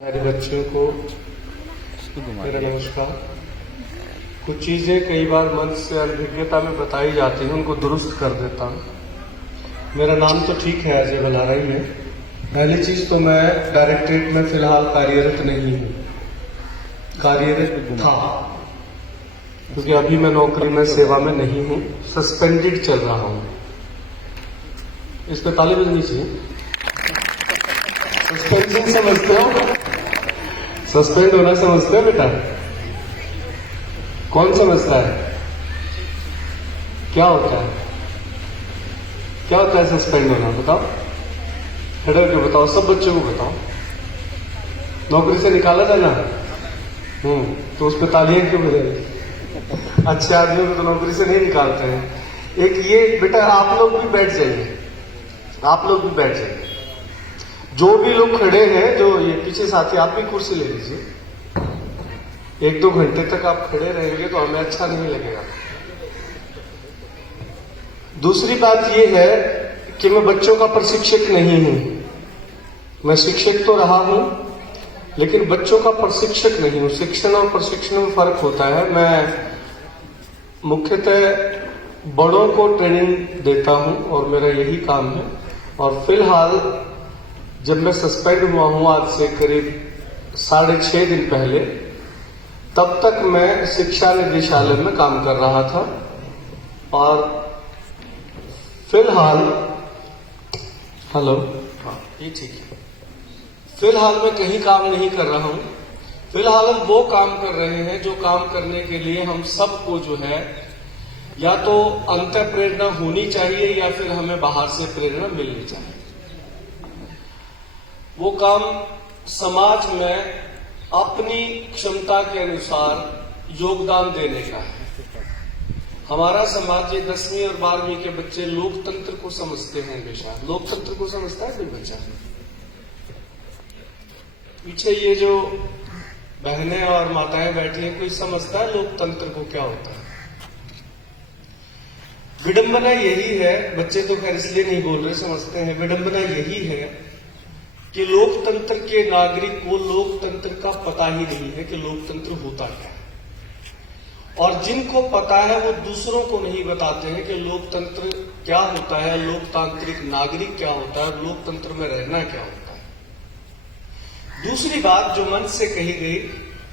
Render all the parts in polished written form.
सारे बच्चों को मेरा नमस्कार। कुछ चीज़ें कई बार मन से अभिज्ञता में बताई जाती हैं, उनको दुरुस्त कर देता हूँ। मेरा नाम तो ठीक है, अजय बलाराई है। पहली चीज़ तो मैं डायरेक्टरेट में फिलहाल कार्यरत नहीं हूँ, कार्यरत था, क्योंकि अभी मैं नौकरी में सेवा में नहीं हूँ, सस्पेंडेड चल रहा हूँ। इस पर ताली बजनी चाहिए। सस्पेंशन समझते हो? सस्पेंड होना समझते हो बेटा? कौन समझता है? क्या होता है? क्या होता है सस्पेंड होना? बताओ, खड़े होकर बताओ, सब बच्चों को बताओ। नौकरी से निकाला जाना, तो उस पर तालियां क्यों बजाई? अच्छे आदमियों को तो नौकरी से नहीं निकालते हैं। एक ये बेटा, आप लोग भी बैठ जाइए, आप लोग भी बैठ जाइए। जो भी लोग खड़े हैं, जो ये पीछे साथी, आप भी कुर्सी ले लीजिए। 1-2 घंटे तक आप खड़े रहेंगे तो हमें अच्छा नहीं लगेगा। दूसरी बात ये है कि मैं बच्चों का प्रशिक्षक नहीं हूं। मैं शिक्षक तो रहा हूं, लेकिन बच्चों का प्रशिक्षक नहीं हूं। शिक्षण और प्रशिक्षण में फर्क होता है। मैं मुख्यतः बड़ों को ट्रेनिंग देता हूं और मेरा यही काम है। और फिलहाल जब मैं सस्पेंड हुआ हूं, आज से करीब 6.5 दिन पहले, तब तक मैं शिक्षा निदेशालय में काम कर रहा था। और फिलहाल, हेलो, हाँ ये ठीक है, फिलहाल मैं कहीं काम नहीं कर रहा हूं। फिलहाल हम वो काम कर रहे हैं जो काम करने के लिए हम सबको जो है, या तो अंतर प्रेरणा होनी चाहिए या फिर हमें बाहर से प्रेरणा मिलनी चाहिए। वो काम समाज में अपनी क्षमता के अनुसार योगदान देने का है। हमारा समाज, ये 10वीं और 12वीं के बच्चे लोकतंत्र को समझते हैं। बेशक लोकतंत्र को समझता है कोई बच्चा? पीछे ये जो बहनें और माताएं बैठी हैं, कोई समझता है लोकतंत्र को क्या होता है? विडंबना यही है, बच्चे तो खैर इसलिए नहीं बोल रहे, समझते हैं। विडंबना यही है कि लोकतंत्र के नागरिक को लोकतंत्र का पता ही नहीं है कि लोकतंत्र होता क्या है। और जिनको पता है वो दूसरों को नहीं बताते हैं कि लोकतंत्र क्या होता है, लोकतांत्रिक नागरिक क्या होता है, लोकतंत्र में रहना क्या होता है। दूसरी बात जो मन से कही गई,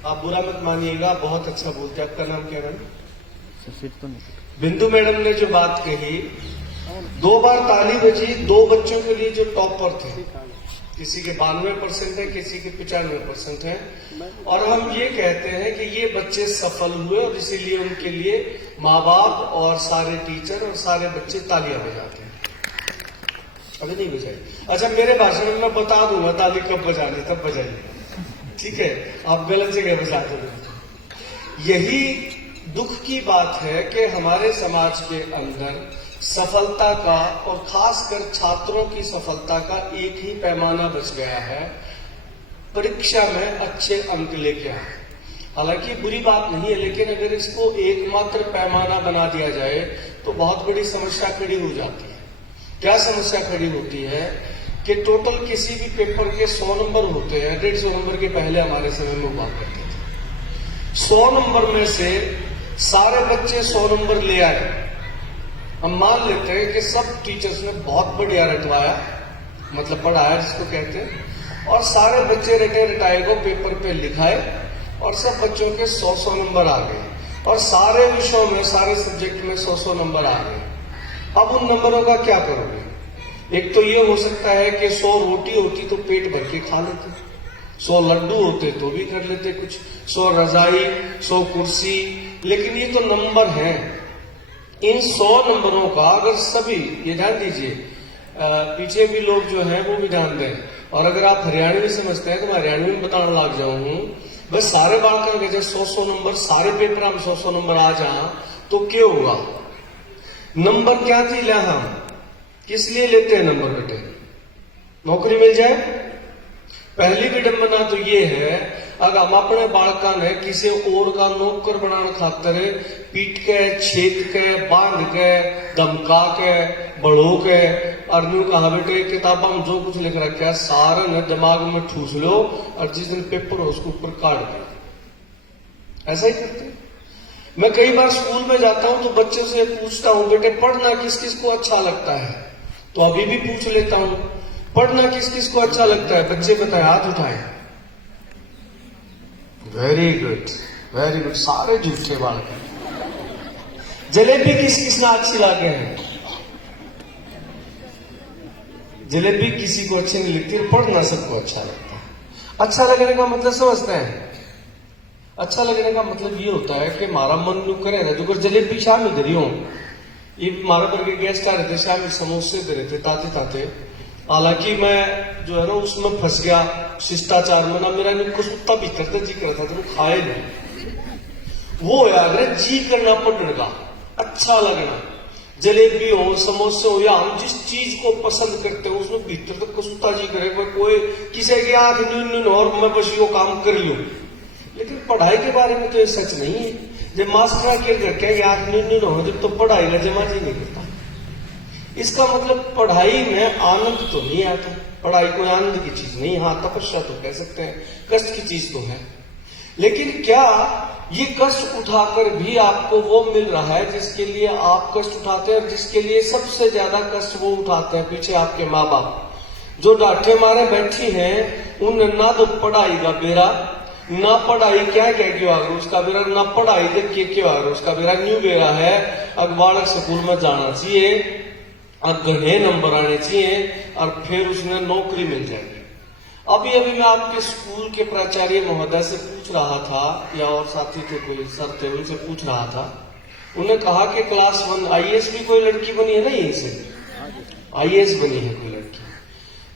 आप बुरा मत मानिएगा, बहुत अच्छा बोलते। आपका नाम क्या है? बिंदु मैडम ने जो बात कही, 2 बार ताली बजी। 2 बच्चों के लिए जो टॉपर थे, किसी के 92% है, किसी के 95% है। और हम ये कहते हैं कि ये बच्चे सफल हुए और इसीलिए उनके लिए माँ बाप और सारे टीचर और सारे बच्चे तालियां बजाते हैं। अभी नहीं बजाई? अच्छा, मेरे भाषण में मैं बता दूंगा ताली कब बजानी, तब बजाइए, ठीक है? आप गलत जगह बजाते हो। यही दुख की बात है कि हमारे समाज के अंदर सफलता का, और खासकर छात्रों की सफलता का, एक ही पैमाना बच गया है, परीक्षा में अच्छे अंक लेके आए। हालांकि बुरी बात नहीं है, लेकिन अगर इसको एकमात्र पैमाना बना दिया जाए तो बहुत बड़ी समस्या खड़ी हो जाती है। क्या समस्या खड़ी होती है कि टोटल किसी भी पेपर के 100 नंबर होते हैं। 150 नंबर के पहले हमारे समय में हुआ करते थे। 100 नंबर में से सारे बच्चे 100 नंबर ले आए। हम मान लेते हैं कि सब टीचर्स ने बहुत बढ़िया रटवाया, मतलब पढ़ाया जिसको कहते हैं, और सारे बच्चे रटे रटाए को पेपर पे लिखाए और सब बच्चों के 100 नंबर आ गए। और सारे विषयों में, सारे सब्जेक्ट में 100 नंबर आ गए। अब उन नंबरों का क्या करोगे? एक तो ये हो सकता है कि 100 रोटी होती तो पेट भर के खा लेते, 100 लड्डू होते तो भी कर लेते कुछ, 100 रजाई, 100 कुर्सी। लेकिन ये तो नंबर हैं। इन 100 नंबरों का अगर सभी, ये ध्यान दीजिए, पीछे भी लोग जो हैं वो भी ध्यान दें। और अगर आप हरियाणवी समझते हैं तो मैं हरियाणवी में बताने लग जाऊंगी। बस सारे बालकों के 100 नंबर, सारे पेपर में 100 नंबर आ जाए तो क्या होगा? नंबर क्या थी लिया, हम किस लिए लेते हैं नंबर बेटे? नौकरी मिल जाए। पहली विडंबना तो ये है, अगर हम अपने बालका ने किसी और का नौकर बनाने खातर पीट के, छेद के, बांध के, धमका के, बढ़ो के और न्यू कहा बेटे किताबा में जो कुछ लिख रखा है सारा न दिमाग में ठूस लो और जिस दिन पेपर हो उसके ऊपर काट दो। ऐसा ही करते हैं। मैं कई बार स्कूल में जाता हूं तो बच्चे से पूछता हूं बेटे पढ़ना किस किस को अच्छा लगता है, तो अभी भी पूछ लेता हूं पढ़ना किस किस को अच्छा लगता है। बच्चे बताए हाथ उठाए। वेरी गुड वेरी गुड, सारे झूठे बालक हैं। जलेबी किस किस ने अच्छी लागे हैं? जलेबी किसी को अच्छी नहीं लगती, पढ़ना सबको अच्छा लगता है। अच्छा लगने का मतलब समझते हैं? अच्छा लगने का मतलब ये होता है कि हमारा मन नु करे ना, जो जलेबी शाम में दे रही हो, ये हमारे पर के गेस्ट आ रहे थे, शाम में समोसे दे रहे थे ताते ताते। हालांकि मैं जो है ना उसमें फंस गया शिष्टाचार में ना, मेरा कुत्ता भीतर से जी कर रहा था तो खाए नहीं। वो याद है जी करना पढ़ने का, अच्छा लगना। जलेबी हो समोसे हो या हम जिस चीज को पसंद करते हैं उसमें भीतर तक कुत्ता जी करे। कोई किसी की आंख न्यून और मैं बस वो काम कर लूं, लेकिन पढ़ाई के बारे में तो ये सच नहीं है। जब मास्टर के रखे आंख न्यून हो जब तो पढ़ाई का जमा जी नहीं करता। इसका मतलब पढ़ाई में आनंद तो नहीं आता। पढ़ाई कोई आनंद की चीज नहीं, हाँ तपस्या तो कह सकते हैं, कष्ट की चीज तो है। लेकिन क्या ये कष्ट उठाकर भी आपको वो मिल रहा है जिसके लिए आप कष्ट उठाते हैं? और जिसके लिए सबसे ज्यादा कष्ट वो उठाते हैं पीछे आपके माँ बाप, जो डांटे मारे बैठी हैं। उन ना तो पढ़ाई का बेरा, ना पढ़ाई क्या कह क्यों आगे उसका बेरा, ना पढ़ाई देख के क्यों आगे उसका बेरा। न्यू बेरा है अब बालक स्कूल में जाना चाहिए, अब गढ़े नंबर आने चाहिए और फिर उसने नौकरी मिल जाएगी। अभी अभी मैं आपके स्कूल के प्राचार्य महोदय से पूछ रहा था, या और साथी थे कोई सर थे, उनसे पूछ रहा था। उन्होंने कहा कि क्लास 1 आईएएस भी कोई लड़की बनी है ना, यहीं से आईएएस बनी है कोई लड़की।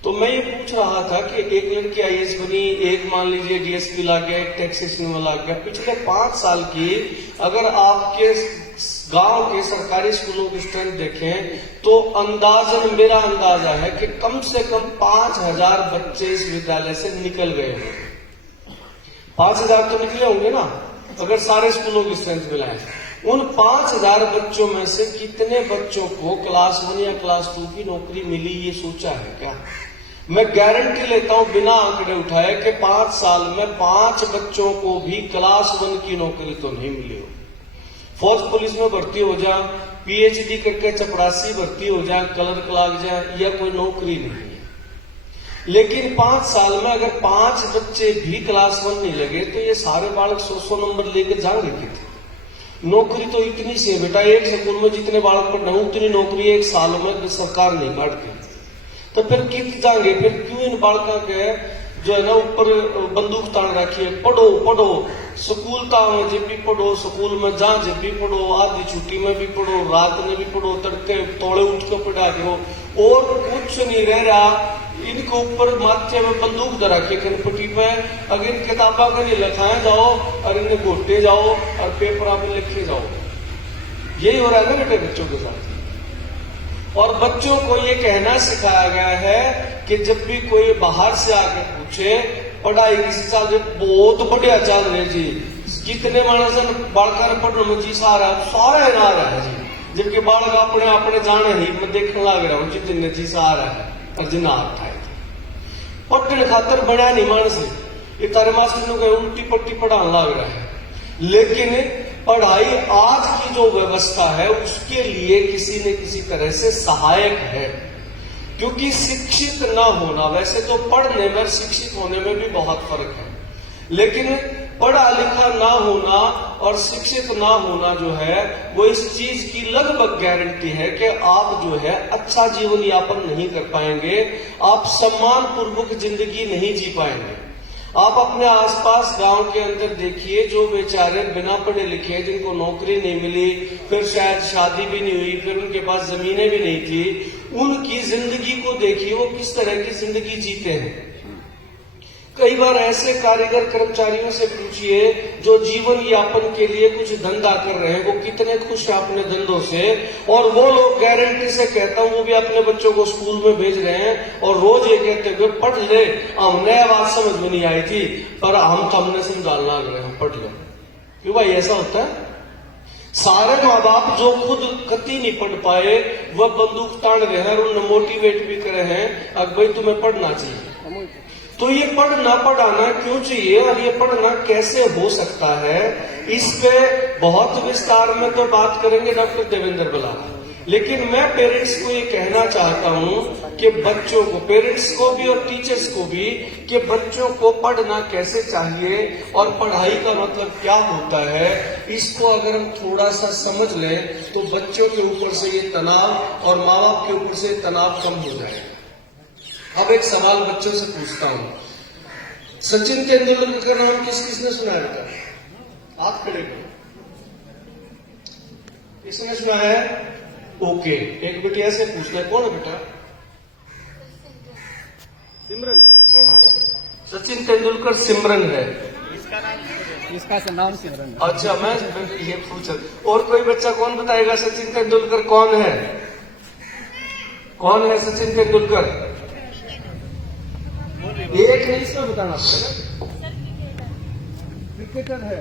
तो मैं ये पूछ रहा था कि एक लड़की आईएएस बनी, एक मान लीजिए डीएसपी ला गया, एक टैक्सेशन में ला गया। पिछले 5 साल की अगर आपके गांव के सरकारी स्कूलों की स्ट्रेंथ देखें तो अंदाजन मेरा अंदाजा है कि कम से कम 5000 बच्चे इस विद्यालय से निकल गए होंगे। 5000 तो निकले होंगे ना अगर सारे स्कूलों की स्ट्रेंथ मिलाएं। उन 5000 बच्चों में से कितने बच्चों को क्लास 1 या क्लास 2 की नौकरी मिली, ये सोचा है क्या? मैं गारंटी लेता हूं बिना आंकड़े उठाए कि 5 साल में 5 बच्चों को भी क्लास 1 की नौकरी तो नहीं मिली हो। फौज पुलिस में भर्ती हो जाए, पीएचडी करके चपरासी भर्ती हो जाए, क्लर्क लग जाए, यह कोई नौकरी नहीं है। लेकिन 5 साल में अगर 5 बच्चे भी क्लास 1 नहीं लगे तो ये सारे बालक 100 नंबर लेकर जाएंगे कितने? नौकरी तो इतनी सी है बेटा, एक स्कूल में जितने बालक पढ़ रहे उतनी नौकरी एक साल में सरकार नहीं काटती। तो फिर कित जाएंगे? फिर क्यों इन बालकों के जो है ना ऊपर बंदूक तान रखी है, पढ़ो पढ़ो, स्कूल का जब भी पढ़ो, स्कूल में जा जब भी पढ़ो, आधी छुट्टी में भी पढ़ो, रात में भी पढ़ो, तड़के तोड़े उठ कर पढ़ा करो, और कुछ नहीं रह रहा। इनके ऊपर माथे में बंदूक धरा के कनपटी में अगर इन किताबा का नहीं लिखाए जाओ और इन्हें घोटे जाओ और पेपर में लिखे जाओ। यही हो रहा है ना बेटे बच्चों के साथ। और बच्चों को ये कहना सिखाया गया है कि जब भी कोई बाहर से आके पूछे पढ़ाई किसी साल बहुत बढ़िया चल रही जी, कितने मानस बालका ने पढ़ने में जी सारा ना रहा है जी, जबकि बालक अपने अपने जाने ही मैं देखने लग रहा हूँ जितने जी सारा है और जिना उठाए पढ़ने खातर बना नहीं मानस, ये तारे मास्टर ने उल्टी पट्टी पढ़ाने लग रहा है। लेकिन पढ़ाई आज की जो व्यवस्था है उसके लिए किसी न किसी तरह से सहायक है, क्योंकि शिक्षित ना होना, वैसे तो पढ़ने में शिक्षित होने में भी बहुत फर्क है, लेकिन पढ़ा लिखा ना होना और शिक्षित ना होना जो है वो इस चीज की लगभग गारंटी है कि आप जो है अच्छा जीवन यापन नहीं कर पाएंगे, आप सम्मान पूर्वक जिंदगी नहीं जी पाएंगे। आप अपने आसपास गांव के अंदर देखिए, जो बेचारे बिना पढ़े लिखे हैं, जिनको नौकरी नहीं मिली, फिर शायद शादी भी नहीं हुई, फिर उनके पास जमीनें भी नहीं थी, उनकी जिंदगी को देखिए वो किस तरह की जिंदगी जीते हैं। कई बार ऐसे कारीगर कर्मचारियों से पूछिए जो जीवन यापन के लिए कुछ धंधा कर रहे हैं, वो कितने खुश हैं अपने धंधों से, और वो लोग गारंटी से कहता हूं वो भी अपने बच्चों को स्कूल में भेज रहे हैं और रोज ये कहते हुए पढ़ ले, हमने बात समझ में नहीं आई थी पर हम तो हमने समझाना लग रहे हैं, पढ़ लो। क्यों भाई ऐसा होता है? सारे माँ बाप जो खुद कति नहीं पढ़ पाए वह बंदूक ताड़ रहे हैं और उन्हें मोटिवेट भी करे हैं अब भाई तुम्हें पढ़ना चाहिए। तो ये पढ़ना पढ़ाना क्यों चाहिए और ये पढ़ना कैसे हो सकता है, इस पे बहुत विस्तार में तो बात करेंगे डॉक्टर देवेंद्र बलाल। लेकिन मैं पेरेंट्स को ये कहना चाहता हूं कि बच्चों को, पेरेंट्स को भी और टीचर्स को भी, कि बच्चों को पढ़ना कैसे चाहिए और पढ़ाई का मतलब क्या होता है, इसको अगर हम थोड़ा सा समझ लें तो बच्चों के ऊपर से ये तनाव और माँ बाप के ऊपर से तनाव कम हो जाएगा। अब एक सवाल बच्चों से पूछता हूं, सचिन तेंदुलकर का नाम किस किसने सुना है बेटा? आप खड़े करो, किसने सुना है? ओके, एक बेटिया से पूछना है, कौन है बेटा? सिमरन। सचिन तेंदुलकर सिमरन है, इसका नाम सिमरन। अच्छा, मैं ये पूछा, और कोई बच्चा कौन बताएगा सचिन तेंदुलकर कौन है? कौन है सचिन तेंदुलकर? एक नहीं, इसमें बताना पड़ेगा। क्रिकेटर है।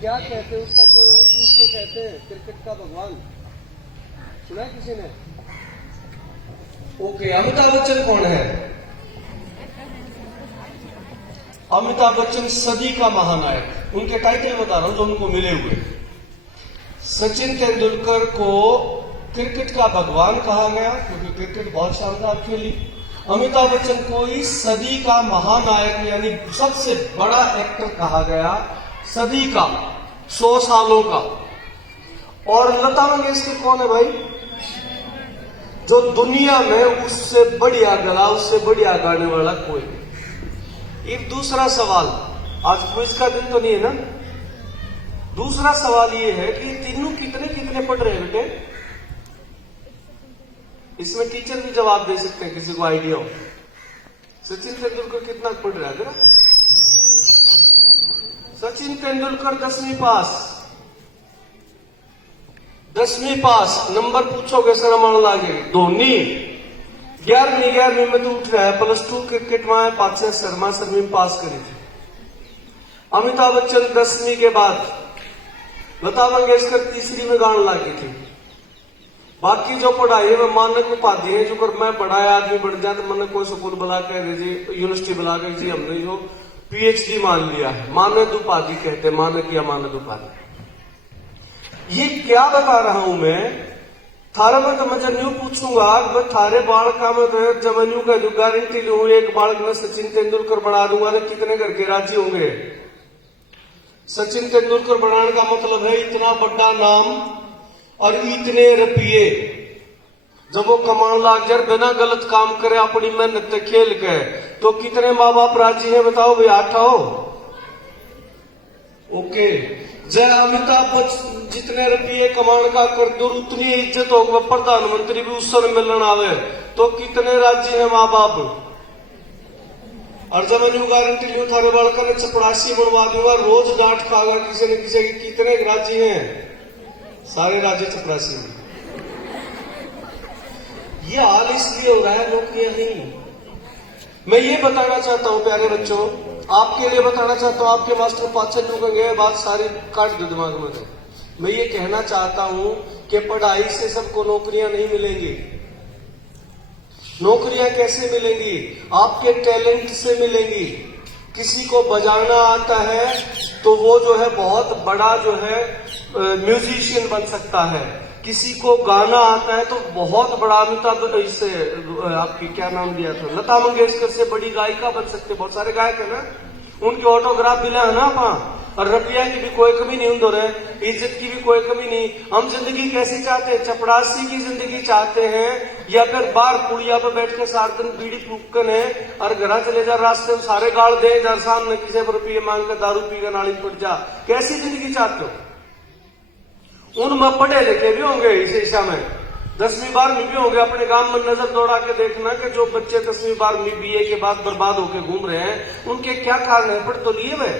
क्या कहते हैं उसका, कोई और भी उसको कहते हैं क्रिकेट का भगवान, सुना है किसी ने? ओके, अमिताभ बच्चन कौन है? अमिताभ बच्चन सदी का महानायक, उनके टाइटल बता रहा हूं जो उनको मिले हुए। सचिन तेंदुलकर को क्रिकेट का भगवान कहा गया क्योंकि क्रिकेट बहुत शानदार खेली। अमिताभ बच्चन को इस सदी का महानायक यानी सबसे बड़ा एक्टर कहा गया, सदी का, 100 सालों का। और लता मंगेशकर कौन है भाई? जो दुनिया में उससे बढ़िया गला, उससे बढ़िया गाने वाला कोई नहीं। एक दूसरा सवाल, आज क्विज का दिन तो नहीं है ना? दूसरा सवाल ये है कि तीनों कितने कितने पढ़ रहे हैं बेटे? इसमें टीचर भी जवाब दे सकते हैं, किसी को आइडिया हो? सचिन तेंदुलकर कितना पढ़ रहा है? सचिन तेंदुलकर 10वीं पास। 10वीं पास, नंबर पूछोगे शर्म आने लगे। धोनी 11वीं में तो उठ रहा है, +2 क्रिकेट में पांच शर्मा 7वीं पास करी थी। अमिताभ बच्चन 10वीं के बाद, लता मंगेशकर 3री में गाने लगी थी। बाकी जो पढ़ाई है वह मानक उपाधि है, जो कर मैं बड़ा आदमी बढ़ जाए तो मैंने कोई स्कूल बुला कर जी, यूनिवर्सिटी बुला कर जी हमने जो PhD मान लिया है, मानद उपाधि कहते हैं, मानक या मानद उपाधि। ये क्या बता रहा हूं मैं थारे में, तो मैं जब यूं पूछूंगा थारे बालक का मैं तो जब मैं यूं कह दू गारंटी लू एक बालक में सचिन तेंदुलकर बना दूंगा तो कितने करके राजी होंगे? सचिन तेंदुलकर बनाने का मतलब है इतना बड़ा नाम और इतने रुपये जब वो कमाने लग जाए बिना गलत काम करे अपनी मेहनत से खेल के, तो कितने माँ बाप राजी है बताओ भाई? 8 हो। ओके, जय अमिताभ बच्चन जितने रुपये कमाने का कर दो उतनी इज्जत होगी, प्रधानमंत्री भी उस समय मिलने आवे तो कितने राजी है माँ बाप? और जब मैंने गारंटी लियो थारे बालका ने चपरासी बनवा दूंगा, रोज डांट खागा किसी न किसी, कितने राजी हैं? सारे राज्य चपरासी में। ये हाल इसलिए हो रहा है, नौकरियां नहीं। मैं ये बताना चाहता हूं प्यारे बच्चों, आपके लिए बताना चाहता हूं, आपके मास्टर पाचन गए बात सारी काट दो दिमाग में। तो मैं ये कहना चाहता हूं कि पढ़ाई से सबको नौकरियां नहीं मिलेंगी। नौकरियां कैसे मिलेंगी? आपके टैलेंट से मिलेंगी। किसी को बजाना आता है तो वो जो है बहुत बड़ा जो है म्यूजिशियन बन सकता है। किसी को गाना आता है तो बहुत बड़ा, अमिताभ इससे आपकी क्या नाम दिया था, लता मंगेशकर से बड़ी गायिका बन सकते। बहुत सारे गायक है ना, उनकी ऑटोग्राफ मिला है ना आप। और रुपया की भी कोई कमी नहीं हो रहे, इज्जत की भी कोई कमी नहीं। हम जिंदगी कैसी चाहते हैं? चपरासी की जिंदगी चाहते हैं या फिर बाहर पुड़िया पे बैठ के सारा दिन बीड़ी फूकन है और घर चले जा, रास्ते में सारे गाड़ दे जा, सामने किसी पर रुपये मांग कर दारू पी कर नाली पड़ जा? कैसी जिंदगी चाहते हो? उनमें पढ़े लिखे भी होंगे इस दिशा में, 10वीं 12वीं भी होंगे। अपने गांव में नजर दौड़ा के देखना कि जो बच्चे 10वीं 12वीं BA के बाद बर्बाद होकर घूम रहे हैं, उनके क्या कारण है? पढ़ तो लिए वे,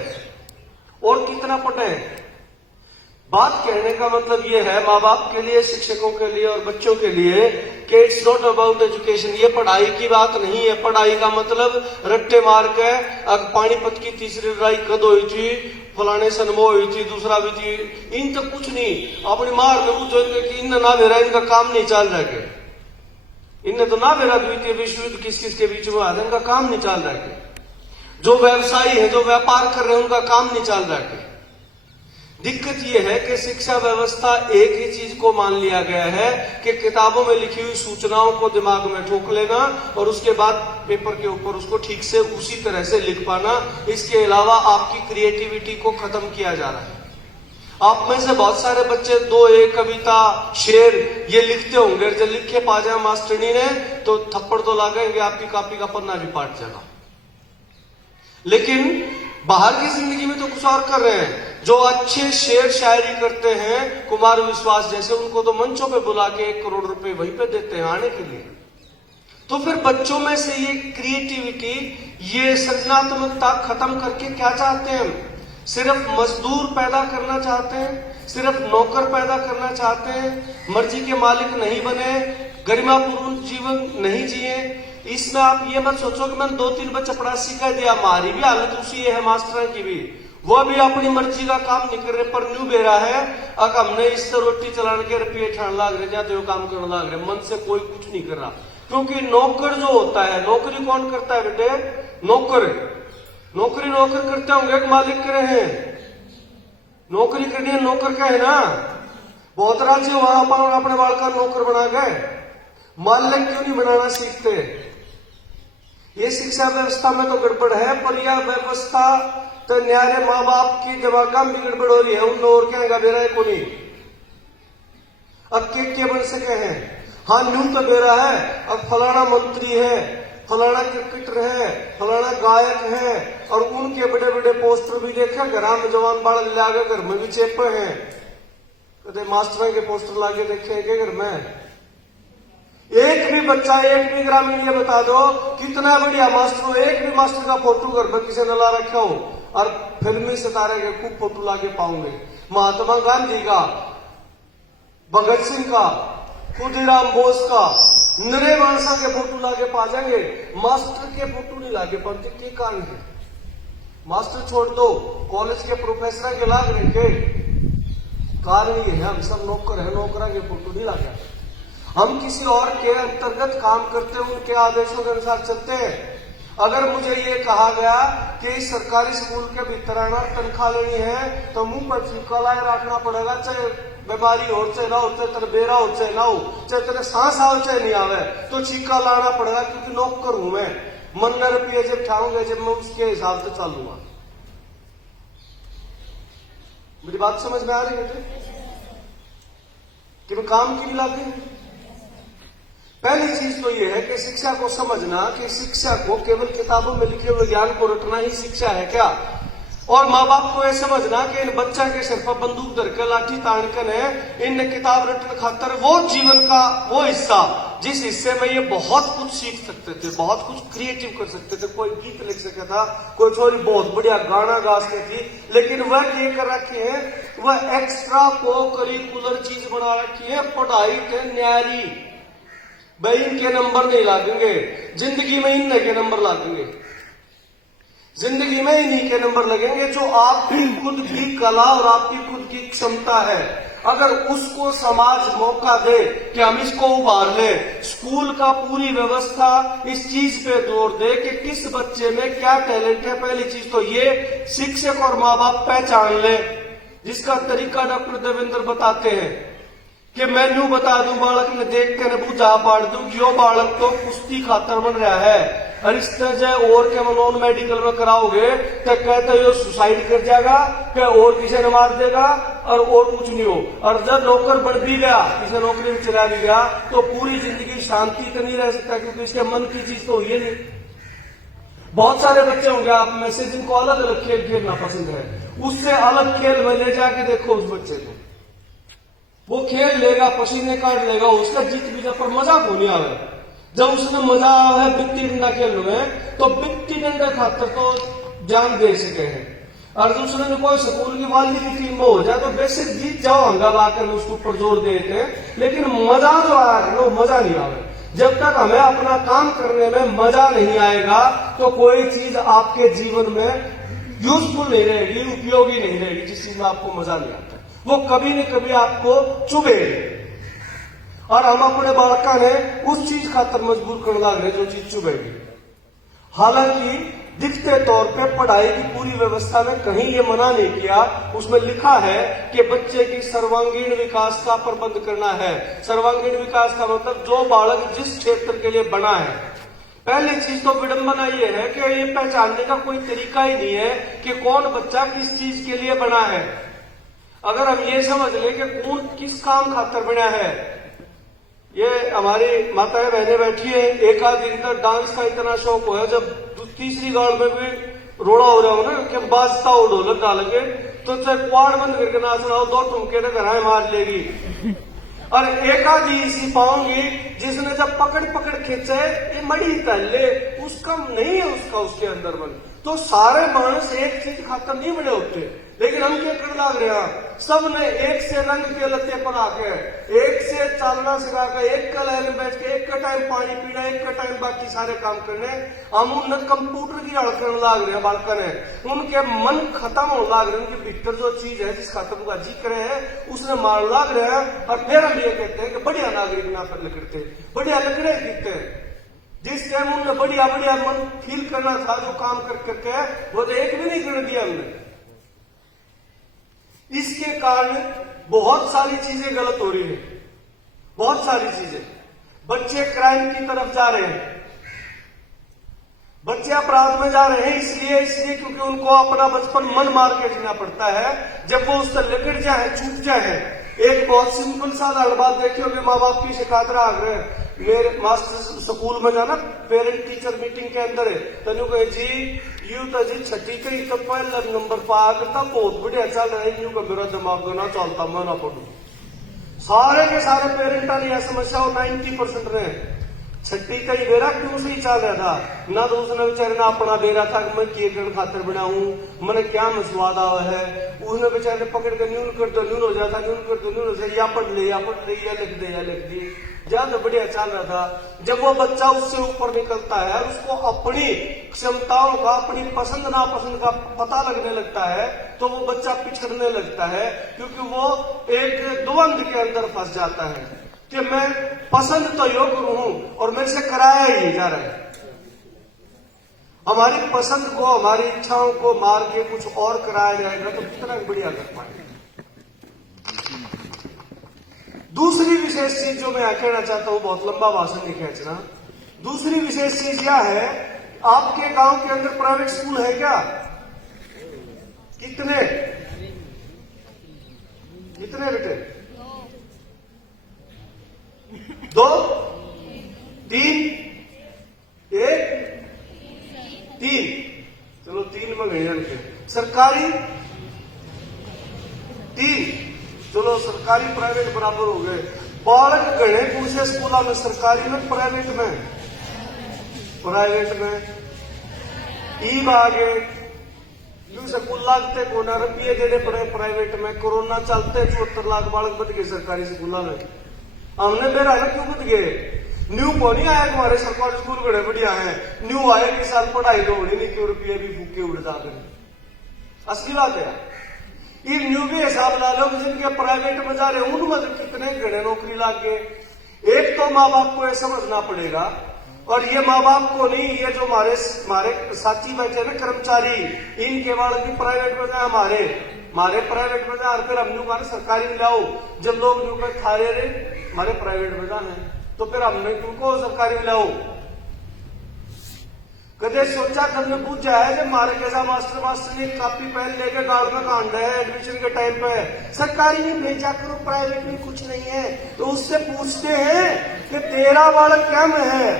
और कितना पढ़े हैं? बात कहने का मतलब ये है माँ बाप के लिए, शिक्षकों के लिए और बच्चों के लिए कि इट्स नॉट अबाउट एजुकेशन। ये पढ़ाई की बात नहीं है। पढ़ाई का मतलब रट्टे मार के अब पानीपत की तीसरी लड़ाई कद हुई थी, फलाने सनमो हुई थी, दूसरा भी थी, इन तक कुछ नहीं। अपनी मार में वो जो इन ना मेरा इनका काम नहीं चल रहा है, इनने तो ना मेरा द्वितीय विश्व युद्ध किस किस के बीच में आ इनका काम नहीं चल रहा है। जो व्यवसायी है, जो व्यापार कर रहे हैं, उनका काम नहीं चल रहा है। दिक्कत यह है कि शिक्षा व्यवस्था एक ही चीज को मान लिया गया है कि किताबों में लिखी हुई सूचनाओं को दिमाग में ठोक लेना और उसके बाद पेपर के ऊपर उसको ठीक से उसी तरह से लिख पाना। इसके अलावा आपकी क्रिएटिविटी को खत्म किया जा रहा है। आप में से बहुत सारे बच्चे दो एक कविता, शेर ये लिखते होंगे, जब लिखे पा जाए मास्टरनी ने तो थप्पड़ तो लागेंगे, आपकी कॉपी का पन्ना भी पाट जाएगा। लेकिन बाहर की जिंदगी में तो कुछ और कर रहे हैं। जो अच्छे शेर शायरी करते हैं, कुमार विश्वास जैसे, उनको तो मंचों पे बुला के 1 करोड़ रुपए वहीं पे देते हैं आने के लिए। तो फिर बच्चों में से ये क्रिएटिविटी, ये सृजनात्मकता खत्म करके क्या चाहते हैं हम? सिर्फ मजदूर पैदा करना चाहते हैं, सिर्फ नौकर पैदा करना चाहते हैं, मर्जी के मालिक नहीं बने, गरिमापूर्ण जीवन नहीं जिए। इसमें आप ये मत सोचो कि मैंने 2-3 बच्चे पढ़ा सिखा दिया, हमारी भी हालत उसी है, मास्टर की भी, वो भी अपनी मर्जी का काम नहीं कर रहे, पर न्यू बेरा है अगर हमने इससे रोटी चलाने के रुपये ठान लाग रहे, जाते हो काम करने लाग रहे, मन से कोई कुछ नहीं कर रहा। क्योंकि नौकर जो होता है, नौकरी कौन करता है बेटे? नौकर। नौकरी नौकर करते होंगे कि मालिक करे हैं? नौकरी करनी है नौकर का है ना। बहुत राज्य वहां अपने बाल का नौकर बना गए, मालिक क्यों नहीं बनाना सीखते? ये शिक्षा व्यवस्था में तो गड़बड़ है, पर यह व्यवस्था तो न्यारे माँ बाप की दिमाग भी गड़बड़ हो रही है। उन और क्या बेरा है को नहीं, अब के बन सके हैं। हाँ न्यू तो बेरा है, अब फलाना मंत्री है, फलाना क्रिकेटर है, फलाना गायक है, और उनके बड़े बड़े पोस्टर भी देखे, घर में जवान बाढ़ लागे, घर में भी चेपे हैं। कहते मास्टर के पोस्टर लाके देखे के घर में एक भी बच्चा, एक भी ग्रामीण ये बता दो कितना बढ़िया मास्टर हो, एक भी मास्टर का फोटो घर पर किसी ने ला रखा हो? और फिल्मी सितारे के खूब फोटो लाके पाओगे, महात्मा गांधी का, भगत सिंह का, खुदीराम बोस का, नरे मानसा के फोटो लाके पा जाएंगे, मास्टर के फोटो नहीं लाके पाते। क्या कारण है? मास्टर छोड़ दो, कॉलेज के प्रोफेसर के लाग रहे के कारण ये है हम सब नौकर है, नौकरा के फोटो नहीं लाके। हम किसी और के अंतर्गत काम करते हैं, उनके आदेशों के अनुसार चलते हैं। अगर मुझे ये कहा गया कि इस सरकारी स्कूल के भीतर आना, तनख्वाह लेनी है, तो मुंह पर छिपका लाए रखना पड़ेगा, चाहे बीमारी हो, चाहे ना हो, चाहे तेरे बेरा हो, चाहे ना हो, चाहे तेरे सांस आवे चाहे नहीं आवे, तो छिक्का लाना पड़ेगा, क्योंकि नौकर हूं मैं। मन न रुपये जब ठाऊंगे, जब मैं उसके हिसाब से चलूंगा। मेरी बात समझ में आ रही है कि मैं काम की लागे? पहली चीज तो यह है कि शिक्षा को समझना कि शिक्षा को केवल किताबों में लिखे हुए ज्ञान को रटना ही शिक्षा है क्या? और माँ बाप को यह समझना कि इन बच्चा के सिर पर बंदूक धर के लाठी ताड़कन है, इन किताब रटन खातर वो जीवन का वो हिस्सा जिस हिस्से में ये बहुत कुछ सीख सकते थे, बहुत कुछ क्रिएटिव कर सकते थे। कोई गीत लिख सका था, कोई छोरी बहुत बढ़िया गाना गा सकती थी, लेकिन वह ये कर रखी है, वह एक्स्ट्रा को करिकुलर चीज बना रखी है, पढ़ाई के न्यारी। भाई इनके नंबर नहीं लागेंगे, जिंदगी में इन्हीं के नंबर लागेंगे, जिंदगी में इन्हीं के नंबर लगेंगे जो आपकी खुद की कला और आपकी खुद की क्षमता है। अगर उसको समाज मौका दे कि हम इसको उभार ले, स्कूल का पूरी व्यवस्था इस चीज पे जोर दे कि किस बच्चे में क्या टैलेंट है। पहली चीज तो ये शिक्षक और माँ बाप पहचान ले, जिसका तरीका डॉक्टर देवेंद्र बताते हैं कि मैं यूं बता दूं, बालक ने देख के न बुझा पाड़ दूं कि यो बालक तो कुश्ती खातर बन रहा है, और इस तरह और के नॉन मेडिकल में कराओगे तो कहते हो सुसाइड कर जाएगा, क्या और किसी ने मार देगा और कुछ नहीं हो। और जब नौकर बढ़ भी गया, किसी नौकरी में चला भी गया, तो पूरी जिंदगी शांति तो नहीं रह सकता, क्योंकि इसके मन की चीज तो ये नहीं। बहुत सारे बच्चे होंगे आप में से जिनको अलग अलग खेल खेलना पसंद है, उससे अलग खेल में ले जाके देखो उस बच्चे को, वो खेल लेगा, पसीने काट लेगा, उसका जीत भी जा, पर मजा को नहीं आवे। जब उसने मजा आया बिट्टी डंडा खेलने में, तो बिट्टी डंडा खातर तो जान दे सके हैं। और दूसरे ने कोई स्कूल की वाली की टीम में हो जाए तो बेसिक जीत जाओ हंगामा कर उसके ऊपर जोर देते हैं, लेकिन मजा जो आया वो मजा नहीं आवे। जब तक हमें अपना काम करने में मजा नहीं आएगा तो कोई चीज आपके जीवन में यूजफुल नहीं रहेगी, उपयोगी नहीं रहेगी। जिस चीज में आपको मजा नहीं आता वो कभी न कभी आपको चुभेगी। और हम अपने बालका ने उस चीज खातर मजबूर करने लग रहे जो चीज चुभेगी। हालांकि दिखते तौर पे पढ़ाई की पूरी व्यवस्था में कहीं ये मना नहीं किया, उसमें लिखा है कि बच्चे की सर्वांगीण विकास का प्रबंध करना है। सर्वांगीण विकास का मतलब जो बालक जिस क्षेत्र के लिए बना है। पहली चीज तो विडंबना ये है कि ये पहचानने का कोई तरीका ही नहीं है कि कौन बच्चा किस चीज के लिए बना है। अगर हम ये समझ लें कि कौन किस काम खातर बना है, ये हमारी माताएं बहनें बैठी है, एक आध दिन का डांस का इतना शौक हो है, जब तीसरी गाड़ में भी रोड़ा हो रहा हो ना कि बाजता हो ढोलक डालेंगे तो चाहे क्वाड बंद करके नाच रहा हो, दो ठुमके ने घराएं मार लेगी। और एक आधी इसी पाऊंगी जिसने जब पकड़ पकड़ खींचे ये मड़ी पहले उसका नहीं है, उसके अंदर मन। तो सारे मानस एक चीज खातर नहीं बड़े होते, लेकिन हम क्या कर लाग रहे हैं, सब ने एक से रंग के लत्ते पढ़ा के, एक से चालना सिखा के, एक का लहर में बैठ के, एक का टाइम पानी पीना, एक का टाइम बाकी सारे काम करने। हम उन कंप्यूटर की हड़ करने लाग रहे हैं बालका ने, उनके मन खत्म होने लाग रहे हैं, उनके भीतर जो चीज है जिस खातर उनका जी करे है उसने मार लाग रहे हैं। और फिर हम ये कहते हैं कि बढ़िया नागरिक ना करते, बढ़िया लकड़े दिखते हैं। जिस टाइम उनने बढ़िया बढ़िया मन फील करना था जो काम कर करके वो तो एक भी नहीं कर दिया हमने। इसके कारण बहुत सारी चीजें गलत हो रही है, बहुत सारी चीजें। बच्चे क्राइम की तरफ जा रहे हैं, बच्चे अपराध में जा रहे हैं इसलिए क्योंकि उनको अपना बचपन मन मार के जीना पड़ता है। जब वो उससे लिकट जाए, छूट जाए। एक बहुत सिंपल सा बात देखी होगी, माँ बाप की शिकायत आ रहे हैं मेरे मास्टर स्कूल में जाना पेरेंट टीचर मीटिंग के अंदर है, तनु कहे जी यू तो जी छठी के तो पहले नंबर पा करता बहुत बढ़िया चल रहा है, यूं का मेरा दिमाग ना चलता मैं ना पढ़ू। सारे के सारे पेरेंटा ने यह समस्या हो 90% ने छठी का ही बेरा क्यों सही चल रहा था ना, तो उसने बेचारे ना अपना बेरा था कि मैं केक खातर बनाऊं, मैंने क्या में स्वाद आवा है। उसने बेचारे पकड़ के न्यून कर दो, न्यून हो जाता, न्यून कर दो, न्यून हो जाता, या पढ़ ले, या लिख दे, या लिख दी, जहां तो बढ़िया चल रहा था। जब वो बच्चा उससे ऊपर निकलता है, उसको अपनी क्षमताओं का, अपनी पसंद नापसंद का पता लगने लगता है, तो वो बच्चा पिछड़ने लगता है, क्योंकि वो एक द्वंद के अंदर फंस जाता है कि मैं पसंद तो योग्य हूं और मेरे से कराया ही नहीं जा रहा है। हमारी पसंद को, हमारी इच्छाओं को मार के कुछ और कराया जाएगा तो कितना बढ़िया कर पाएंगे। दूसरी विशेष चीज जो मैं कहना चाहता हूं, बहुत लंबा भाषण नहीं खींचना, दूसरी विशेष चीज क्या है, आपके गांव के अंदर प्राइवेट स्कूल है क्या? कितने कितने बेटे? 2 3 1 3, चलो 3 में गए। सरकारी 3, चलो सरकारी प्राइवेट बराबर हो गए। बालक गए कौन से स्कूलों में, सरकारी में प्राइवेट में? प्राइवेट में ई आगे क्यों स्कूल लागते कोना रुपये जेडे पड़े प्राइवेट में। कोरोना चलते 74 लाख बालक बच गए सरकारी स्कूलों में। हमने बेरा क्यों बच गए? न्यू को नहीं आया हमारे सरकारी स्कूल बड़े बढ़िया है, न्यू आए कि साल पढ़ाई तो होनी नहीं, क्यों रुपये भी फूके उड़ जाते। असली बात है। ये न्यू भी हिसाब ला लो जिनके प्राइवेट में जा रहे उनमें तो कितने गणे नौकरी लाग गए। एक तो माँ बाप को यह समझना पड़ेगा, और ये माँ बाप को नहीं, ये जो हमारे साथी बैठे ना कर्मचारी, इनके बालक भी प्राइवेट में जाए, हमारे प्राइवेट में जाए, फिर हमने हमारे सरकारी में लाओ। जब लोग न्यू कर खा रहे हमारे प्राइवेट में जाना है तो फिर हमने तुमको सरकारी में लाओ। कदे सोचा कदे पूछा है जब हमारे कैसा मास्टर ने कापी पेन लेकर गाड़ में कांड है एडमिशन के टाइम पे, सरकारी में भेजा करो, प्राइवेट में कुछ नहीं है। तो उससे पूछते हैं कि तेरा बालक क्या में है?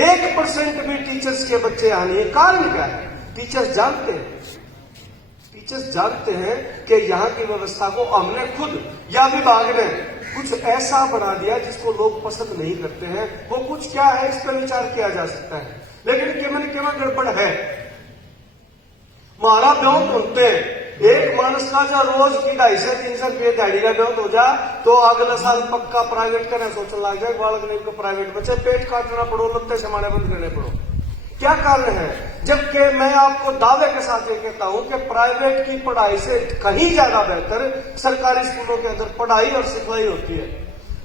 1% भी टीचर्स के बच्चे आने हैं। कारण क्या है? टीचर्स जानते हैं कि यहाँ की व्यवस्था को हमने खुद या विभाग ने कुछ ऐसा बना दिया जिसको लोग पसंद नहीं करते हैं। वो कुछ क्या है इस पर विचार किया जा सकता है, लेकिन केवल गड़बड़ है। हमारा ब्योंत होते हैं एक मानस का जो रोज की 250-300 रुपये दिहाड़ी का ब्योंत हो जा तो अगले साल पक्का प्राइवेट करने सोचने लग जाए, बालक गरीब को प्राइवेट बच्चे पेट काटना पड़ो, लगते समाने बंद करने पड़ो। क्या कारण है? जबकि मैं आपको दावे के साथ ये कहता हूं कि प्राइवेट की पढ़ाई से कहीं ज्यादा बेहतर सरकारी स्कूलों के अंदर पढ़ाई और सिखलाई होती है।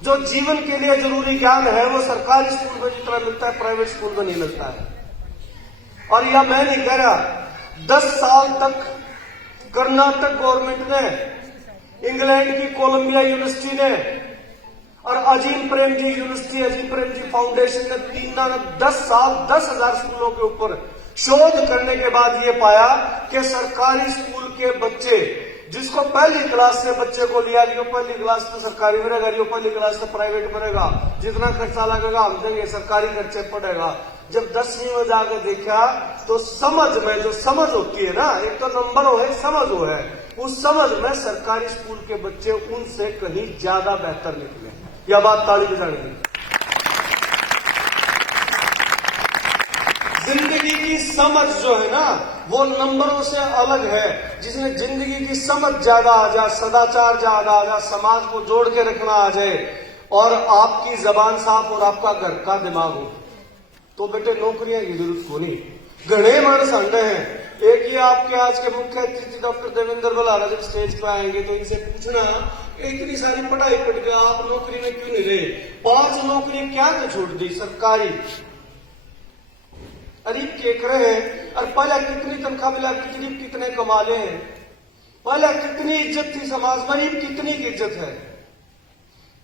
जो जीवन के लिए जरूरी ज्ञान है वो सरकारी स्कूल में जितना मिलता है प्राइवेट स्कूल में नहीं मिलता है। और यह मैं नहीं कह रहा, 10 साल तक कर्नाटक गवर्नमेंट ने, इंग्लैंड की कोलंबिया यूनिवर्सिटी ने और अजीम प्रेमजी यूनिवर्सिटी, अजीम प्रेमजी फाउंडेशन ने 10 साल 10,000 स्कूलों के ऊपर शोध करने के बाद ये पाया कि सरकारी स्कूल के बच्चे जिसको पहली क्लास से बच्चे को लिया लियो, पहली क्लास में सरकारी में रहेगा, पहली क्लास से प्राइवेट में रहेगा, जितना खर्चा लगेगा हम देंगे, सरकारी खर्चे पड़ेगा। जब 10वीं में जाकर देखा तो समझ में जो समझ होती है ना, एक तो नंबर हो है, समझ हो है, उस समझ में सरकारी स्कूल के बच्चे उनसे कहीं ज्यादा बेहतर निकले। यह बात ताली बजाने की। जिंदगी की समझ जो है ना वो नंबरों से अलग है। जिसमें जिंदगी की समझ ज्यादा आ जाए, सदाचार ज्यादा आ जाए, समाज को जोड़ के रखना आ जाए और आपकी जबान साफ और आपका घर का दिमाग हो तो बेटे नौकरियां की जरूरत को नहीं। घने मानस अंडे हैं। एक ये आपके आज के मुख्य अतिथि डॉक्टर देवेंद्र बलारा जब स्टेज पे आएंगे तो इनसे पूछना इतनी सारी पढ़ाई पढ़ के आप नौकरी में क्यों नहीं रहे? 5 नौकरी क्या तो छोड़ दी सरकारी। अरे केक रहे हैं और पहले कितनी तनख्वाह मिला, कितने कमाले हैं, पहले कितनी इज्जत थी समाज में, कितनी की इज्जत है।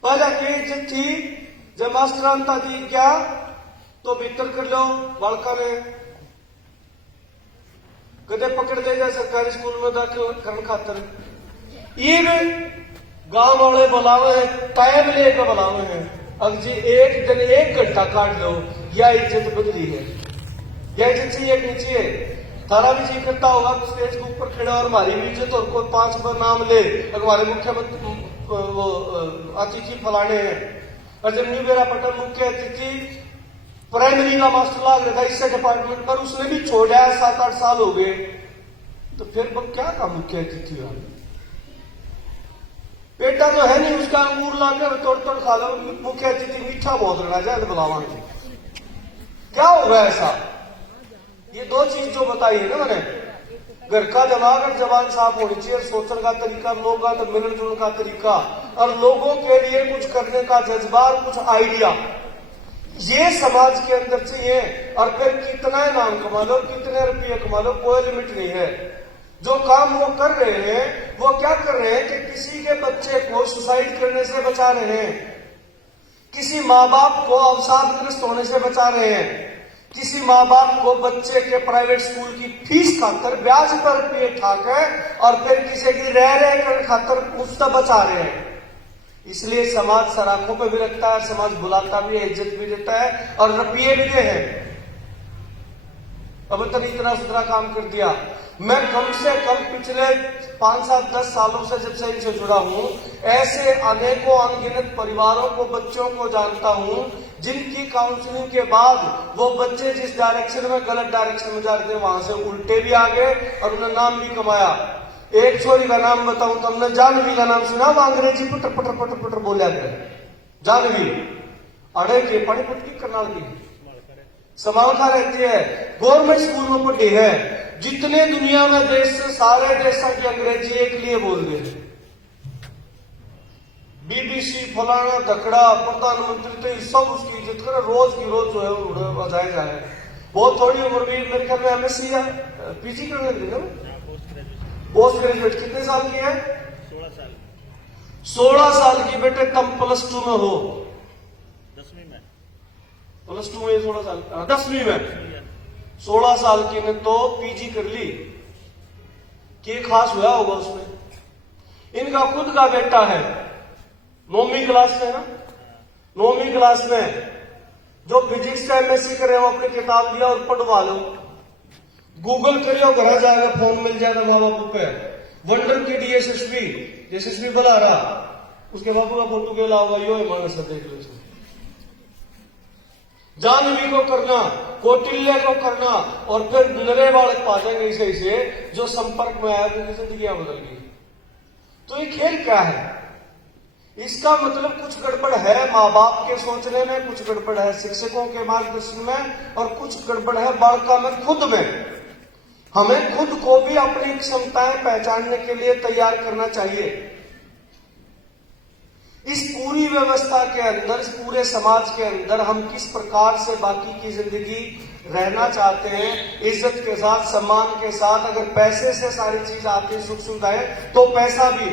पहले की इज्जत थी जब मास्टरांता दी क्या तो भीतर कर लो बालका ने कदे पकड़ दे जाए सरकारी स्कूल में दाखिल करने खातर। ये गांव वाले बुलावे हैं, टाइम लेकर बुलावे हैं। अब जी एक दिन 1 घंटा काट लो, यह इज्जत बदली है, यह इज्जत चाहिए कि नहीं चाहिए? थारा भी जी करता होगा तो स्टेज के ऊपर खड़ा और हमारी भी इज्जत और कोई 5 बार नाम ले हमारे मुख्यमंत्री वो अतिथि फलाने हैं। और जब मेरा पटल मुख्य अतिथि प्राइमरी का मास्टर लाग रहा था इससे डिपार्टमेंट पर, उसने भी छोड़ा 7-8 साल हो गए, तो फिर वो क्या का मुख्य अतिथि हुआ? बेटा तो है नहीं उसका, अंगूर लाकर तोड़ खा लो, मुख्य अतिथि मीठा बहुत रहना चाहिए बुलावा। क्या होगा ऐसा? ये 2 चीज जो बताई है ना मैंने, घर का दिमाग और जबान साफ होनी चाहिए, सोचने का तरीका, लोगों का तो मिलने जुलने का तरीका और लोगों के लिए कुछ करने का जज्बा, कुछ आइडिया, ये समाज के अंदर चाहिए। और फिर कितना नाम कमा लो, कितने रुपये कमा लो, कोई लिमिट नहीं है। जो काम वो कर रहे हैं वो क्या कर रहे हैं कि किसी के बच्चे को सुसाइड करने से बचा रहे हैं, किसी माँ बाप को अवसादग्रस्त होने से बचा रहे हैं, किसी माँ बाप को बच्चे के प्राइवेट स्कूल की फीस खातर ब्याज पर रुपये ठाकर और फिर किसी की रह खातर उससे बचा रहे हैं। इसलिए समाज सराखों पे भी रखता है, समाज बुलाता भी है, इज्जत भी देता है और रुपये भी दे हैं। अब तक इतना सुथरा काम कर दिया। मैं कम से कम पिछले 5-7-10 सालों से जब से इनसे जुड़ा हूं, ऐसे अनेकों अनगिनत परिवारों को, बच्चों को जानता हूं जिनकी काउंसलिंग के बाद वो बच्चे जिस डायरेक्शन में, गलत डायरेक्शन में जा रहे थे वहां से उल्टे भी आ गए और उन्हें नाम भी कमाया। एक छोरी का नाम बताऊं तो हमने जानवी का नाम सुना, वो अंग्रेजी पटर पटर पटर पटर बोलिया गया। जानवी अड़े के पढ़ी पुटकी करना की समालखा रहती है, गवर्नमेंट स्कूल में पढ़ी है। जितने दुनिया में देश से सारे देशों की अंग्रेजी एक लिए बोल रहे हैं। बीबीसी फलाना धकड़ा प्रधानमंत्री तो सब उसकी इज्जत करे, रोज की रोज जो है बजाया जाए। बहुत थोड़ी उम्र में मेरे ख्याल में एमएससी या पीजी करने लगी ना, पोस्ट ग्रेजुएट कितने साल की है? 16 साल की। बेटे तुम +2 में हो, 10वीं में, +2 में 16 साल, 10वीं में 16 साल की ने तो पीजी कर ली। क्या खास हुआ होगा उसमें? इनका खुद का बेटा है 9वीं क्लास में ना, 9वीं क्लास में जो फिजिक्स का एमएससी करे वो अपनी किताब लिया और पढ़वा लो, गूगल करियो घर जाएगा, फोन मिल जाएगा माँ बापू पे। वंडर किड यशस्वी बुला रहा, उसके बापू का फोटो के अलावा यो मानस देख लो। जानवी को करना कौटिल्य को करना और फिर नरे बालक पा जाएंगे इसे जो संपर्क में आया उनकी जिंदगियां बदल गई। तो ये खेल क्या है? इसका मतलब कुछ गड़बड़ है माँ बाप के सोचने में, कुछ गड़बड़ है शिक्षकों के मार्गदर्शन में और कुछ गड़बड़ है बालका में खुद में। हमें खुद को भी अपनी क्षमताएं पहचानने के लिए तैयार करना चाहिए। इस पूरी व्यवस्था के अंदर, इस पूरे समाज के अंदर हम किस प्रकार से बाकी की जिंदगी रहना चाहते हैं, इज्जत के साथ, सम्मान के साथ। अगर पैसे से सारी चीज आती है, सुख सुविधाएं, तो पैसा भी,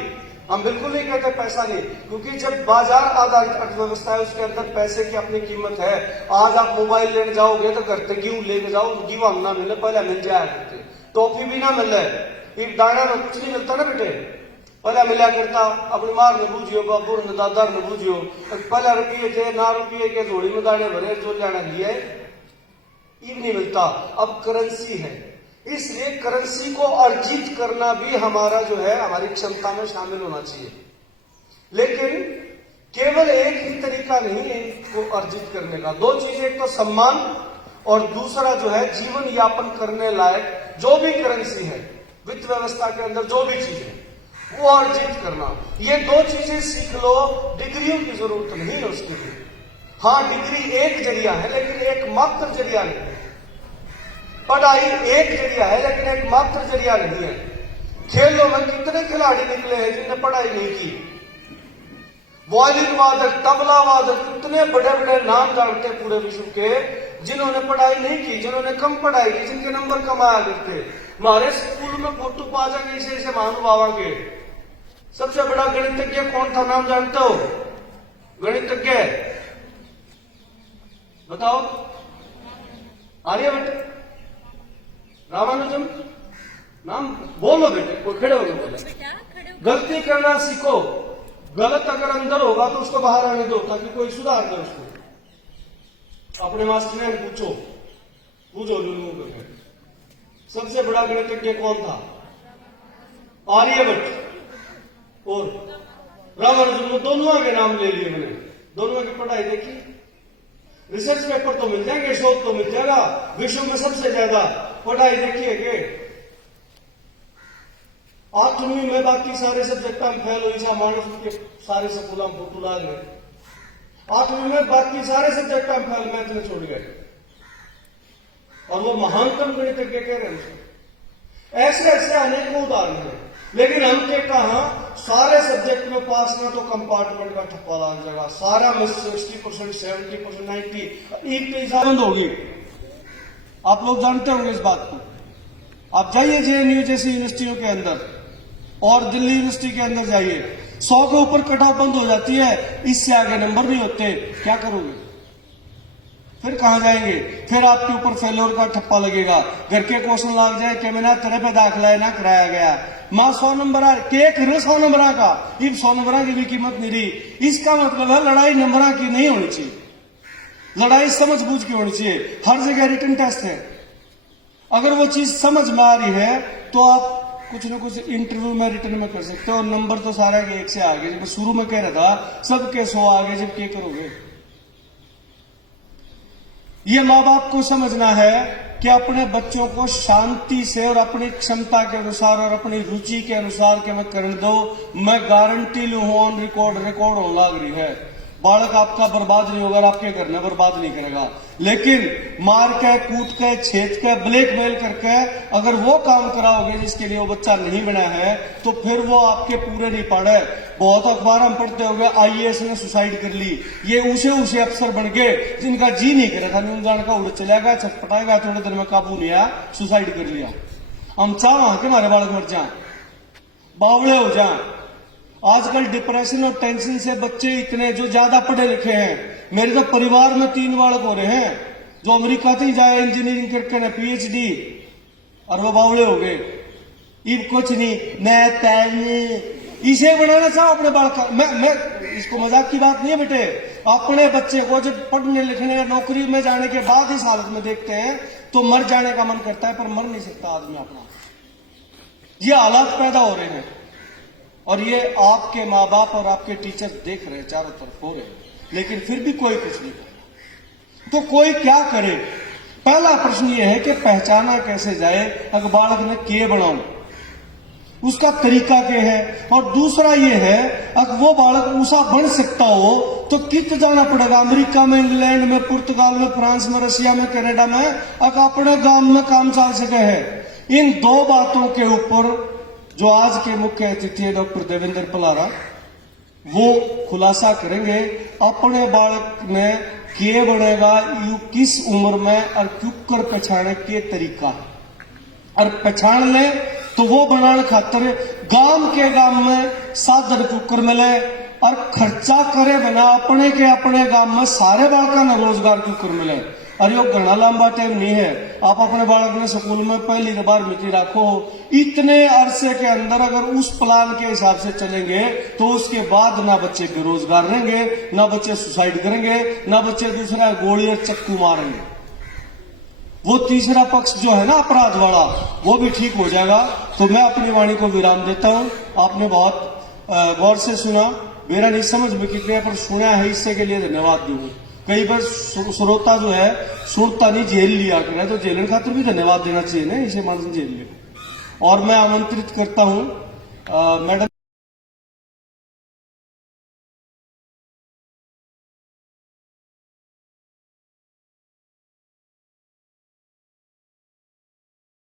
हम बिल्कुल नहीं कहते पैसा नहीं, क्योंकि जब बाजार आधारित अर्थव्यवस्था है उसके अंदर पैसे की अपनी कीमत है। आज आप मोबाइल लेने जाओगे तो घर तक गेहूं लेके जाओ, गेहूं हम ना मिले, पहले मिल जाया करते, टॉफी भी ना मिले, एक दाना में कुछ नहीं मिलता ना बेटे, पहले मिला करता। अपनी मार न बूझियो, बाबू न दादा न बूझियो, पहले रुपये जे ना रुपये के झोड़ी में दाने भरे जो जाना लिए, ये नहीं मिलता। अब करेंसी है, इसलिए करेंसी को अर्जित करना भी हमारा जो है, हमारी क्षमता में शामिल होना चाहिए। लेकिन केवल एक ही तरीका नहीं है इनको अर्जित करने का। दो चीजें, एक तो सम्मान और दूसरा जो है जीवन यापन करने लायक जो भी करेंसी है, वित्त व्यवस्था के अंदर जो भी चीज है वो अर्जित करना। ये दो चीजें सीख लो, डिग्रियों की जरूरत नहीं है उसके लिए। हाँ, डिग्री एक जरिया है लेकिन एक मात्र जरिया नहीं है। पढ़ाई एक जरिया है लेकिन एक मात्र जरिया नहीं है। खेलों में कितने खिलाड़ी निकले हैं जिन्होंने पढ़ाई नहीं की। वायलिन वादक, तबला वादक, कितने बड़े बड़े नाम जानते पूरे विश्व के, जिन्होंने पढ़ाई नहीं की, जिन्होंने कम पढ़ाई की, जिनके नंबर कम आया करते। हमारे स्कूल में फोटो पा जाएंगे ऐसे महानुभाव के। सबसे बड़ा गणितज्ञ कौन था, नाम जानते हो? गणितज्ञ बताओ। आर्यभट्ट, रामानुजम, नाम बोलो बेटे, कोई खड़े हो गए बोले। गलती करना सीखो, गलत अगर अंदर होगा तो उसको बाहर आने दो ताकि कोई सुधार दे उसको। अपने मास्टर ने पूछो लुलू को, सबसे बड़ा गणितज्ञ कौन था? आर्यभट्ट और रामानुजम, दोनों के नाम ले लिए मैंने। दोनों की पढ़ाई देखी, रिसर्च पेपर तो मिल जाएंगे, शोध तो मिल जाएगा। विश्व में सबसे ज्यादा पढ़ाई देखिए, 8वीं में बाकी सारे सब्जेक्ट हम फेल हुई, मानव के सारे स्कूल हम फोटो ला गए। 8वीं में बाकी सारे सब्जेक्ट हम फेल, मैथ में छोड़ गए और वो महानतम गणितज्ञ कह रहे हैं। ऐसे ऐसे अनेकों उदाहरण हैं। लेकिन हम के कहा सारे सब्जेक्ट में पास ना तो कंपार्टमेंट का ठप्पा लग जाएगा, सारा में 60%, 70%, 90 एक तो बंद होगी। आप लोग जानते होंगे इस बात को। आप जाइए JNU जैसी यूनिवर्सिटियों के अंदर और दिल्ली यूनिवर्सिटी के अंदर जाइए, 100 के ऊपर कट ऑफ बंद हो जाती है, इससे आगे नंबर नहीं होते। क्या करोगे फिर? कहां जाएंगे? फिर आपके ऊपर फेलोर का ठप्पा लगेगा। घर के क्वेश्चन लग जाए कि मैंने तेरे पे दाखिला ना कराया गया, मां 100 नंबर के करे 100 नंबर का, इन 100 नंबर की भी कीमत नहीं रही। इसका मतलब है लड़ाई नंबर की नहीं होनी चाहिए, लड़ाई समझ बूझ की होनी चाहिए। हर जगह रिटन टेस्ट है, अगर वो चीज समझ में आ रही है तो आप कुछ ना कुछ इंटरव्यू में रिटर्न में कर सकते हो। और नंबर तो सारा के एक से आगे, जब शुरू में कह रहा था सबके 100 आगे, जब क्या करोगे? ये माँ बाप को समझना है कि अपने बच्चों को शांति से और अपनी क्षमता के अनुसार और अपनी रुचि के अनुसार के मैं करने दो। मैं गारंटी लू हूं, ऑन रिकॉर्ड हो लग रही है, बालक आपका बर्बाद नहीं होगा, आपके घर में बर्बाद नहीं करेगा। लेकिन मार के, कूट के, छेद के, ब्लैकमेल करके अगर वो काम कराओगे जिसके लिए वो बच्चा नहीं बना है, तो फिर वो आपके पूरे नहीं पड़े। बहुत अखबार हम पढ़ते होंगे IAS ने सुसाइड कर ली, ये उसे अफसर बन गए जिनका जी नहीं करा था, नींद का उड़ चला गया, छटपटाएगा, थोड़ी देर में काबू नहीं आया, सुसाइड कर लिया। हम चाह के हमारे बालक मर जाए, बावड़े हो जाए। आजकल डिप्रेशन और टेंशन से बच्चे इतने जो ज्यादा पढ़े लिखे हैं, मेरे तो परिवार में 3 बालक हो रहे हैं जो अमेरिका से जाए इंजीनियरिंग करके ना PhD, और वो बावड़े हो गए। ये कुछ नहीं, मैं इसे बनाना चाहो अपने बालक। मैं इसको मजाक की बात नहीं है बेटे। अपने बच्चे को जब पढ़ने लिखने नौकरी में जाने के बाद इस हालत में देखते हैं तो मर जाने का मन करता है, पर मर नहीं सकता आदमी अपना। ये हालात पैदा हो रहे हैं और ये आपके माँ बाप और आपके टीचर देख रहे हैं, चारों तरफ हो रहे हैं, लेकिन फिर भी कोई कुछ नहीं कर रहा। तो कोई क्या करे? पहला प्रश्न ये है कि पहचाना कैसे जाए अगर बालक ने के बनाऊ, उसका तरीका क्या है। और दूसरा ये है अगर वो बालक ऊषा बन सकता हो तो कित जाना पड़ेगा, अमेरिका में, इंग्लैंड में, पुर्तगाल में, फ्रांस में, रशिया में, कनाडा में, अगर अपने गांव में काम चल सके है। इन दो बातों के ऊपर जो आज के मुख्य अतिथि है डॉक्टर देवेंद्र पलारा, वो खुलासा करेंगे। अपने बालक ने के बनेगा यू किस उम्र में और क्यूकर पछाने के तरीका, और पछाण ले तो वो बनाने खातर गांव में साधन कुकर मिले और खर्चा करे बना अपने गांव में सारे बालका ने रोजगार कुकर मिले। और यो घना लंबा टाइम नहीं है। आप अपने बालक ने स्कूल में पहली 12वीं की राखो, इतने अरसे के अंदर अगर उस प्लान के हिसाब से चलेंगे तो उसके बाद ना बच्चे बेरोजगार रहेंगे, ना बच्चे सुसाइड करेंगे, ना बच्चे दूसरा गोली और चक्कू मारेंगे। वो तीसरा पक्ष जो है ना अपराध वाला, वो भी ठीक हो जाएगा। तो मैं अपनी वाणी को विराम देता हूं। आपने बहुत गौर से सुना, मेरा नहीं समझ में कितने पर सुना है, इससे के लिए धन्यवाद दूंगा। कई बार श्रोता जो है सुनता नहीं, जेल लिया करे, तो जेलन खातिर भी धन्यवाद देना चाहिए ना, इसे मान जेल ले। और मैं आमंत्रित करता हूं मैडम